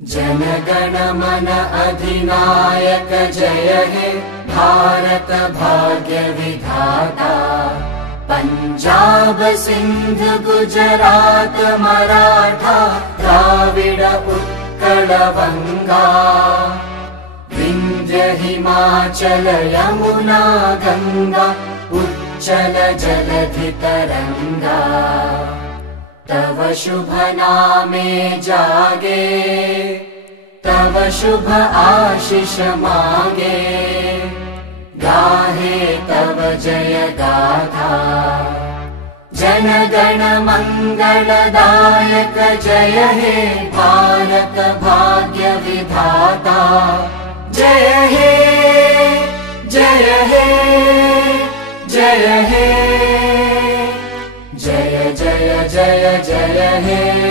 जनगण मन अधिनायक जय हे भारत भाग्य विधाता। पंजाब सिंध गुजरात मराठा द्राविड उत्कल बंगा। विंध्य हिमाचल यमुना गंगा उच्चल जलधि तरंगा। तव शुभ नामे जागे तव शुभ आशीष मागे। गाहे तव जय गाथा जनगण मंगलदायक जय हे भारत भाग्य विधाता। जय हे जय हे जय हे जय जय जय जय हे।